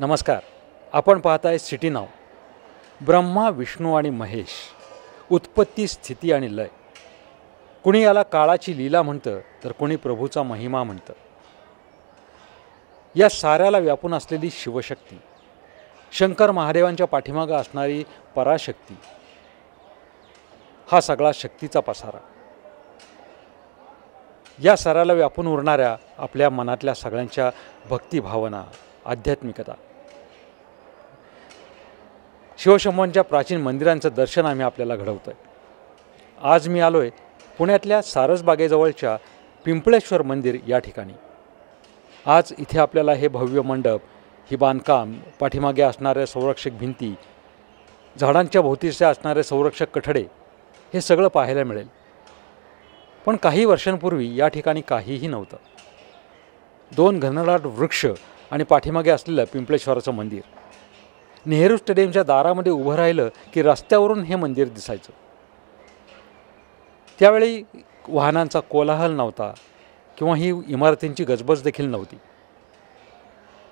नमस्कार. आपण पाहताय सिटी नाव. ब्रह्मा, विष्णू आणि महेश, उत्पत्ती, स्थिती आणि लय. कुणी याला काळाची लीला म्हणतं, तर कुणी प्रभूचा महिमा म्हणतं. या साऱ्याला व्यापून असलेली शिवशक्ती, शंकर महादेवांच्या पाठीमागं असणारी पराशक्ती, हा सगळा शक्तीचा पसारा. या साऱ्याला व्यापून उरणाऱ्या आपल्या मनातल्या सगळ्यांच्या भक्तिभावना, आध्यात्मिकता. शिवशंभूंच्या प्राचीन मंदिरांचं दर्शन आम्ही आपल्याला घडवतोय. आज मी आलोय पुण्यातल्या सारसबागेजवळच्या पिंपळेश्वर मंदिर या ठिकाणी. आज इथे आपल्याला हे भव्य मंडप, ही बांधकाम, पाठीमागे असणाऱ्या संरक्षक भिंती, झाडांच्या भोवतीचे असणारे संरक्षक कठडे, हे सगळं पाहायला मिळेल. पण काही वर्षांपूर्वी या ठिकाणी काहीही नव्हतं. 2 घनदाट वृक्ष आणि पाठीमागे असलेलं पिंपळेश्वराचं मंदिर. नेहरू स्टेडियमच्या दारामध्ये उभं राहिलं की रस्त्यावरून हे मंदिर दिसायचं. त्यावेळी वाहनांचा कोलाहल नव्हता किंवा ही इमारतींची गजबज देखील नव्हती.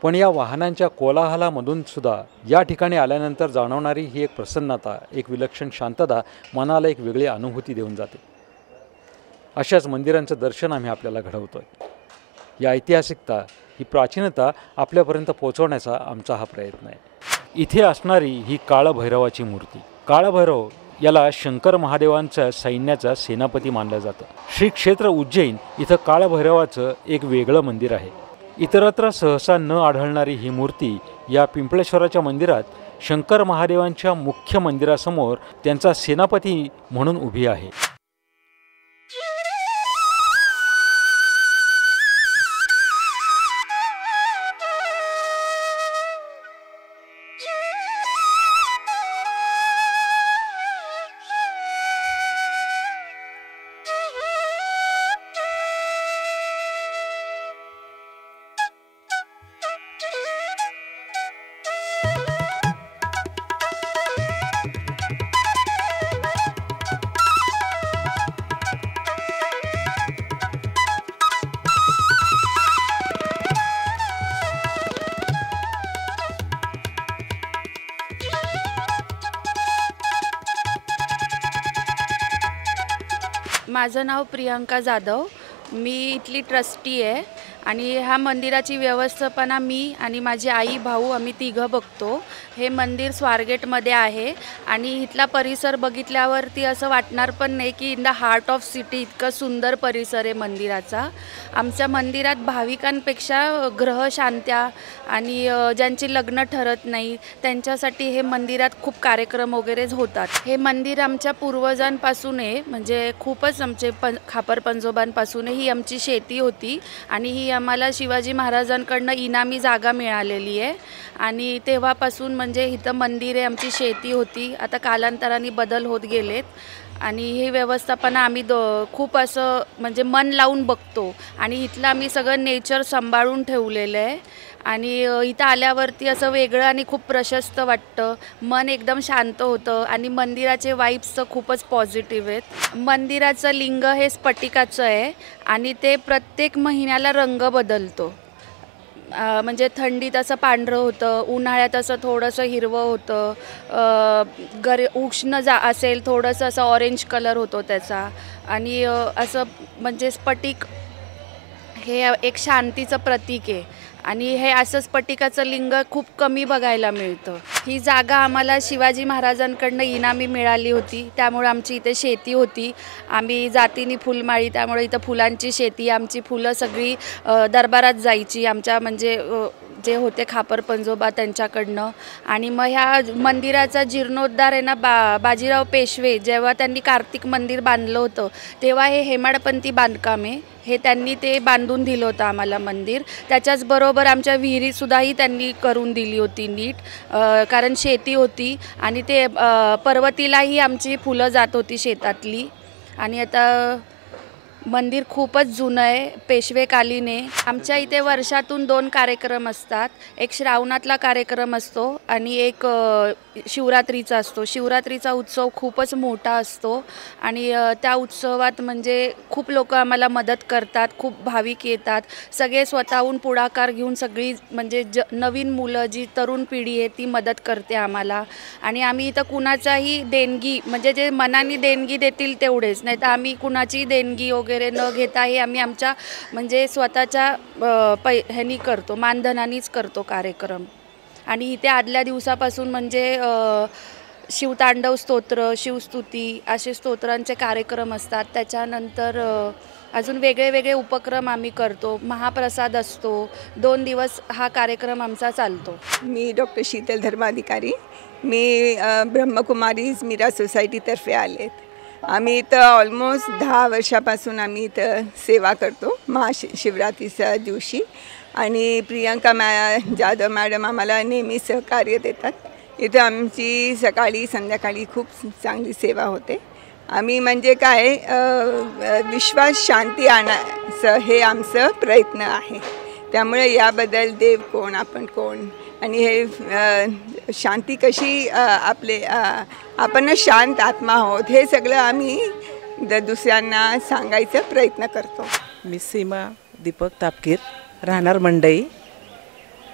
पण या वाहनांच्या कोलाहलामधून सुद्धा या ठिकाणी आल्यानंतर जाणवणारी ही एक प्रसन्नता, एक विलक्षण शांतता मनाला एक वेगळी अनुभूती देऊन जाते. अशाच मंदिरांचं दर्शन आम्ही आपल्याला घडवतोय. ही ऐतिहासिकता, ही प्राचीनता आपल्यापर्यंत पोहोचवण्याचा आमचा हा प्रयत्न आहे. इथे असणारी ही काळभैरवाची मूर्ती. काळभैरव याला शंकर महादेवांच्या सैन्याचा सेनापती मानलं जातं. श्री क्षेत्र उज्जैन इथं काळभैरवाचं एक वेगळं मंदिर आहे. इतरत्र सहसा न आढळणारी ही मूर्ती या पिंपळेश्वराच्या मंदिरात शंकर महादेवांच्या मुख्य मंदिरासमोर त्यांचा सेनापती म्हणून उभी आहे. माझं नाव प्रियंका जाधव. मी इथली ट्रस्टी आहे आणि ह्या मंदिराची व्यवस्थापना मी आणि माझी आई भाऊ आम्ही तिघं बघतो. हे मंदिर स्वारगेटमध्ये आहे आणि इथला परिसर बघितल्यावरती असं वाटणार पण नाही की in the heart of city इतकं सुंदर परिसर आहे मंदिराचा. आमच्या मंदिरात भाविकांपेक्षा ग्रहशांत्या आणि ज्यांची लग्न ठरत नाही त्यांच्यासाठी हे मंदिरात खूप कार्यक्रम वगैरे होतात. हे मंदिर आमच्या पूर्वजांपासून आहे, म्हणजे खूपच आमचे खापर पंजोबांपासून ही आमची शेती होती आणि ही आम्हाला शिवाजी महाराजांकडनं इनामी जागा मिळालेली आहे आणि तेव्हापासून म्हणजे इथं मंदिर आहे, आमची शेती होती. आता कालांतराने बदल होत गेलेत आणि ही व्यवस्थापना आम्ही खूप असं म्हणजे मन लावून बघतो आणि इथलं आम्ही सगळं नेचर सांभाळून ठेवलेलं आहे आणि इथं आल्यावरती असं वेगळं आणि खूप प्रशस्त वाटतं. मन एकदम शांत होतं आणि मंदिराचे वाईब्स तर खूपच पॉझिटिव्ह आहेत. मंदिराचं लिंग हे स्फटिकाचं आहे आणि ते प्रत्येक महिन्याला रंग बदलतो. म्हणजे थंडीत असं पांढरं होतं, उन्हाळ्यात असं थोडंसं हिरवं होतं, उष्ण असेल थोडंसं असं ऑरेंज कलर होतो त्याचा आणि असं म्हणजे स्फटिक हे एक शांतीचं प्रतीक आहे आणि हे असं स्फटिकाचं लिंग खूप कमी बघायला मिळतं. ही जागा आम्हाला शिवाजी महाराजांकडनं इनामी मिळाली होती, त्यामुळे आमची इथे शेती होती. आम्ही जातीनी फुलमाळी, त्यामुळे इथं फुलांची शेती, आमची फुलं सगळी दरबारात जायची आमच्या म्हणजे जे होते खापर पंजोबा त्यांच्याकडनं. आणि मग ह्या मंदिराचा जीर्णोद्धार आहे ना बाजीराव पेशवे जेव्हा त्यांनी कार्तिक मंदिर बांधलं होतं तेव्हा हे हेमाडपंथी बांधकाम आहे, हे त्यांनी ते बांधून दिलं होतं आम्हाला मंदिर. त्याच्याचबरोबर आमच्या विहिरीसुद्धाही त्यांनी करून दिली होती नीट, कारण शेती होती आणि ते पर्वतीलाही आमची फुलं जात होती शेतातली. आणि आता मंदिर खूपच जुनं आहे, पेशवेकालीन आहे. आमच्या इथे वर्षातून 2 कार्यक्रम असतात. एक श्रावणातला कार्यक्रम असतो आणि एक शिवरात्रीचा असतो. शिवरात्रीचा उत्सव खूपच मोठा असतो आणि त्या उत्सवात म्हणजे खूप लोक आम्हाला मदत करतात, खूप भाविक येतात. सगळे स्वतःहून पुढाकार घेऊन सगळी म्हणजे नवीन मुलं जी तरुण पिढी आहे ती मदत करते आम्हाला. आणि आम्ही इथं कुणाचाही देणगी म्हणजे जे मनाने देणगी देतील तेवढेच, नाही तर आम्ही कुणाची देणगी वगैरे न घेता हे आम्ही आमच्या म्हणजे स्वतःच्या ह्यानी करतो, मानधनानीच करतो कार्यक्रम. आणि इथे आदल्या दिवसापासून म्हणजे शिवतांडव स्तोत्र, शिवस्तुती असे स्तोत्रांचे कार्यक्रम असतात. त्याच्यानंतर अजून वेगळे वेगळे उपक्रम आम्ही करतो. महाप्रसाद असतो. 2 दिवस हा कार्यक्रम आमचा चालतो. मी डॉक्टर शीतल धर्माधिकारी. मी ब्रह्मकुमारीज मीरा सोसायटीतर्फे आलेत. आम्ही इथं ऑलमोस्ट 10 वर्षापासून आम्ही इथं सेवा करतो महाशिवरात्रीच्या दिवशी. आणि प्रियंका जाधव मॅडम आम्हाला नेहमी सहकार्य देतात. इथं आमची सकाळी संध्याकाळी खूप चांगली सेवा होते. आम्ही म्हणजे काय विश्वास शांती आणायचं हे आमचं प्रयत्न आहे. त्यामुळे याबद्दल देव कोण, आपण कोण आणि हे शांती कशी आपण शांत आत्मा आहोत हे सगळं आम्ही दुसऱ्यांना सांगायचा प्रयत्न करतो. मी सीमा दीपक तापकीर, राहणार मंडई.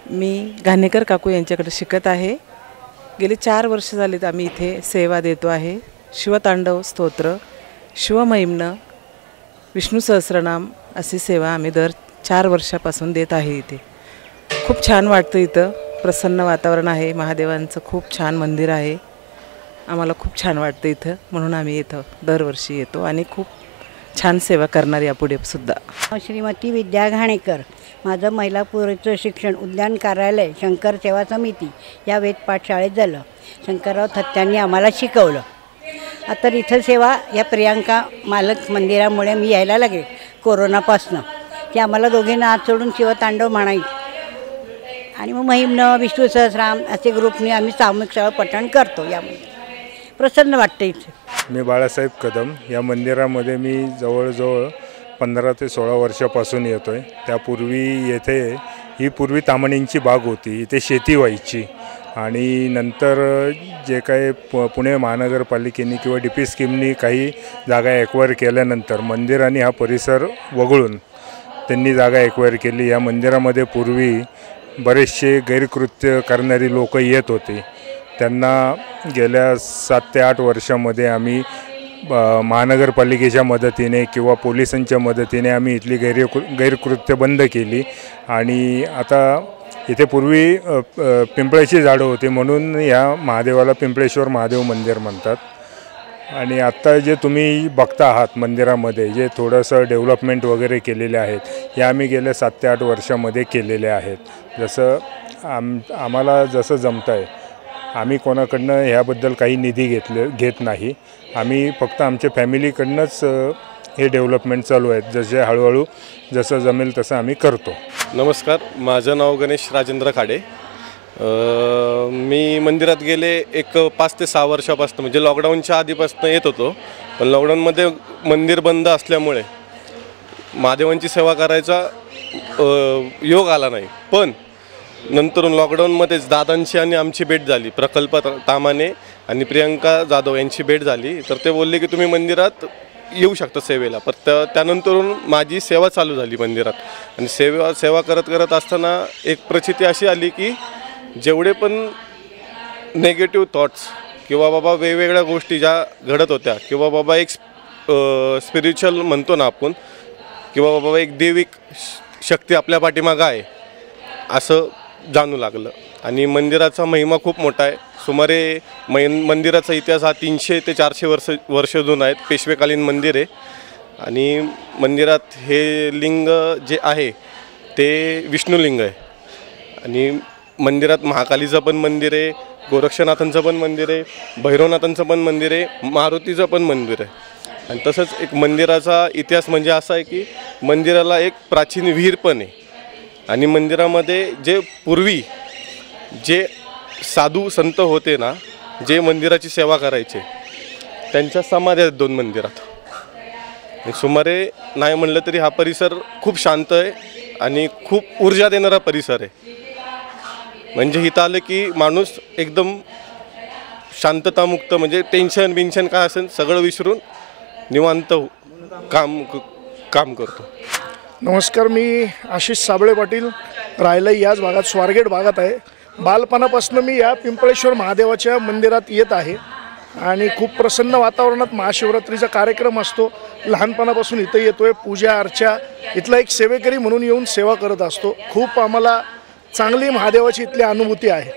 मी घाणेकर काकू यांच्याकडे शिकत आहे. गेली 4 वर्ष झालीत आम्ही इथे सेवा देतो आहे. शिवतांडव स्तोत्र, शिवमहिम्न, विष्णू सहस्रनाम अशी सेवा आम्ही दर 4 वर्षापासून देत आहे. इथे खूप छान वाटतं. इथं प्रसन्न वातावरण आहे. महादेवांचं खूप छान मंदिर आहे. आम्हाला खूप छान वाटतं इथं, म्हणून आम्ही इथं दरवर्षी येतो आणि खूप छान सेवा करणार यापुढे सुद्धा. श्रीमती विद्या घाणेकर. माझं महिला पूर्वीचं शिक्षण उद्यान कार्यालय शंकर सेवा समिती या वेदपाठ शाळेत झालं. शंकरराव थत्त्यांनी आम्हाला शिकवलं. आता इथं सेवा या प्रियांका मालक मंदिरामुळे मी यायला लागले कोरोनापासनं. की आम्हाला दोघींना हात सोडून शिवतांडव म्हणायचं आणि मग महिम्न, विष्णू सहस्रनाम असे ग्रुपने आम्ही सामूहिक सेवा पठण करतो. यामध्ये प्रसन्न वाटतं इथे. मी बाळासाहेब कदम. या मंदिरामध्ये मी जवळजवळ 15 ते 16 वर्षापासून येतो आहे. त्यापूर्वी येथे ही पूर्वी तामणींची बाग होती. इथे शेती व्हायची आणि नंतर जे काही पुणे महानगरपालिकेने किंवा DP स्कीमनी काही जागा एक्वायर केल्यानंतर मंदिर आणि हा परिसर वगळून त्यांनी जागा एक्वायर केली. या मंदिरामध्ये पूर्वी बरेचसे गैरकृत्य करणारी लोक येत होते. त्यांना गेल्या 7 ते 8 वर्षामध्ये आम्ही महानगरपालिकेच्या मदतीने किंवा पोलिसांच्या मदतीने आम्ही इथली गैरकृत्य बंद केली. आणि आता इथे पूर्वी पिंपळाची झाडं होती म्हणून या महादेवाला पिंपळेश्वर महादेव मंदिर म्हणतात. आणि आत्ता जे तुम्ही बघता आहात मंदिरामध्ये जे थोडंसं डेव्हलपमेंट वगैरे केलेले आहेत या आम्ही गेल्या 7 ते 8 वर्षामध्ये केलेले आहेत. जसं आम्हाला जसं जमतं आहे आम्ही कोणाकडनं ह्याबद्दल काही निधी घेत नाही. आम्ही फक्त आमच्या फॅमिलीकडनंच हे डेव्हलपमेंट चालू आहेत. जसे हळूहळू जसं जमेल तसं आम्ही करतो. नमस्कार, माझं नाव गणेश राजेंद्र खाडे. मी मंदिरात गेले एक 5 ते 6 वर्षापासून म्हणजे लॉकडाऊनच्या आधीपासून येत होतो. पण लॉकडाऊनमध्ये मंदिर बंद असल्यामुळे महादेवांची सेवा करायचा योग आला नाही. पण नंतर लॉकडाऊनमध्येच दादांची आणि आमची भेट झाली. प्रकल्प तामाने आणि प्रियंका जाधव यांची भेट झाली. तर ते बोलले की तुम्ही मंदिरात येऊ शकता सेवेला. पण त्यानंतरून माझी सेवा चालू झाली मंदिरात. आणि सेवा करत असताना एक प्रचिती अशी आली की जेवढे पण नेगेटिव्ह थॉट्स किंवा बाबा वेगवेगळ्या गोष्टी ज्या घडत होत्या किंवा बाबा एक स्पिरिच्युअल म्हणतो ना आपण किंवा बाबा एक दैविक शक्ती आपल्या पाठीमागं आहे असं जाणू लागलं. आणि मंदिराचा महिमा खूप मोठा आहे. सुमारे मंदिराचा इतिहास हा 300 ते 400 वर्ष जुना आहे. पेशवेकालीन मंदिर आहे. आणि मंदिरात हे लिंग जे आहे ते विष्णुलिंग आहे. आणि मंदिरात महाकालीचं पण मंदिर आहे, गोरक्षनाथांचं पण मंदिर आहे, भैरवनाथांचं पण मंदिर आहे, मारुतीचं पण मंदिर आहे. आणि तसंच एक मंदिराचा इतिहास म्हणजे असा आहे की मंदिराला एक प्राचीन विहीर पण आहे. आणि मंदिरामध्ये जे पूर्वी जे साधू संत होते ना, जे मंदिराची सेवा करायचे त्यांच्या समाधी आहेत 2 मंदिरात. सुमारे नाही म्हणलं तरी हा परिसर खूप शांत आहे आणि खूप ऊर्जा देणारा परिसर आहे. म्हणजे इथं आलं की माणूस एकदम शांततामुक्त, म्हणजे टेन्शन बिन्शन काय असेल सगळं विसरून निवांत काम करतो. नमस्कार, मी आशिष साबळे पाटील, राहिलं याच भागात स्वारगेट भागात आहे. बालपणापासून मी या पिंपळेश्वर महादेवाच्या मंदिरात येत आहे आणि खूप प्रसन्न वातावरणात महाशिवरात्रीचा कार्यक्रम असतो. लहानपणापासून इथं येतो आहे, पूजा अर्चा इथला एक सेवेकरी म्हणून येऊन सेवा करत असतो. खूप आम्हाला चांगली महादेवाची इथली अनुभूती आहे.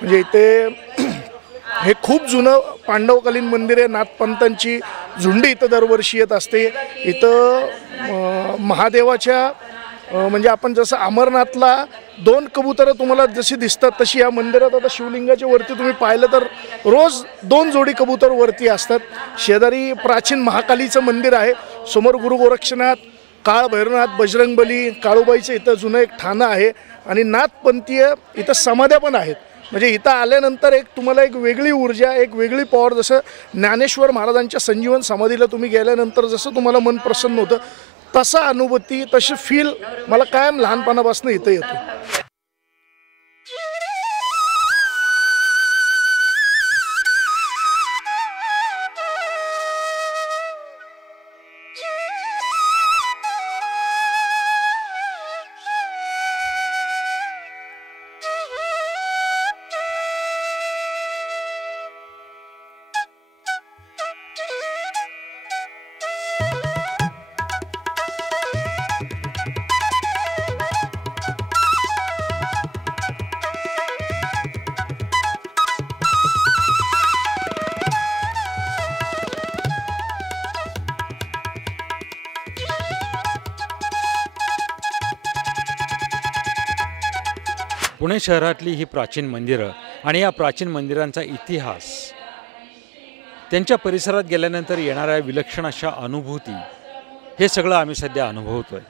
म्हणजे इथे हे खूप जुनं पांडवकालीन मंदिर आहे. नाथपंतांची झुंडी इथं दरवर्षी येत असते. इथं महादेवाच्या म्हणजे आपण जसं अमरनाथला 2 कबुतरं तुम्हाला जशी दिसतात तशी या मंदिरात आता शिवलिंगाच्या वरती तुम्ही पाहिलं तर रोज 2 जोडी कबूतर वरती असतात. शेजारी प्राचीन महाकालीचं मंदिर आहे. समोर गुरु गोरक्षनाथ, काळ भैरवनाथ, बजरंगबली, काळूबाईचं इथं जुनं एक ठाणं आहे आणि नाथपंथीय इथं समाध्या पण आहेत. म्हणजे इथं आल्यानंतर तुम्हाला एक वेगळी ऊर्जा, एक वेगळी पॉवर, जसं ज्ञानेश्वर महाराजांच्या संजीवन समाधीला तुम्ही गेल्यानंतर जसं तुम्हाला मन प्रसन्न होतं तसा अनुभूती, तशी फील मला कायम लहानपणापासून इथं येतो. पुणे शहरातली ही प्राचीन मंदिरं आणि या प्राचीन मंदिरांचा इतिहास, त्यांच्या परिसरात गेल्यानंतर येणाऱ्या विलक्षण अशा अनुभूती, हे सगळं आम्ही सध्या अनुभवतो आहे.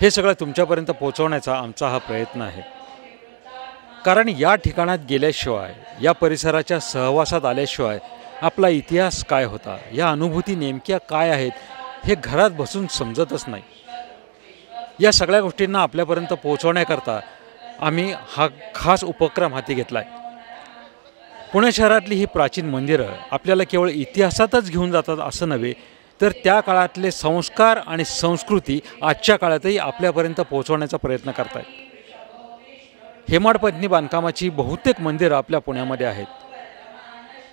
हे सगळं तुमच्यापर्यंत पोहोचवण्याचा आमचा हा प्रयत्न आहे. कारण या ठिकाणात गेल्याशिवाय, या परिसराच्या सहवासात आल्याशिवाय आपला इतिहास काय होता, या अनुभूती नेमक्या काय आहेत, हे घरात बसून समजतच नाही. या सगळ्या गोष्टींना आपल्यापर्यंत पोहोचवण्याकरता आम्ही हा खास उपक्रम हाती घेतला आहे. पुणे शहरातली ही प्राचीन मंदिरं आपल्याला केवळ इतिहासातच घेऊन जातात असं नव्हे, तर त्या काळातले संस्कार आणि संस्कृती आजच्या काळातही आपल्यापर्यंत पोहोचवण्याचा प्रयत्न करत आहेत. हेमाडपंथी बांधकामाची बहुतेक मंदिरं आपल्या पुण्यामध्ये आहेत.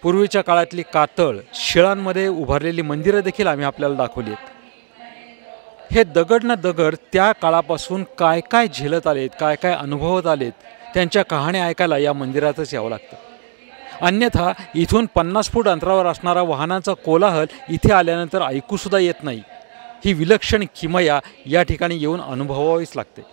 पूर्वीच्या काळातली कातळ, शिळांमध्ये उभारलेली मंदिरं देखील आम्ही आपल्याला दाखवली आहेत. हे दगड ना दगड त्या काळापासून काय काय झेलत आलेत, काय काय अनुभवत आलेत, त्यांच्या कहाण्या ऐकायला या मंदिरातच यावं लागतं. अन्यथा इथून 50 फूट अंतरावर असणारा वाहनांचा कोलाहल इथे आल्यानंतर ऐकूसुद्धा येत नाही. ही विलक्षण किमया या ठिकाणी येऊन अनुभवावीच लागते.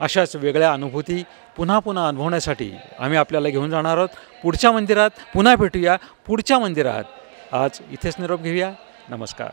अशाच वेगळ्या अनुभूती पुन्हा पुन्हा अनुभवण्यासाठी आम्ही आपल्याला घेऊन जाणार आहोत पुढच्या मंदिरात. पुन्हा भेटूया पुढच्या मंदिरात. आज इथेच निरोप घेऊया. नमस्कार.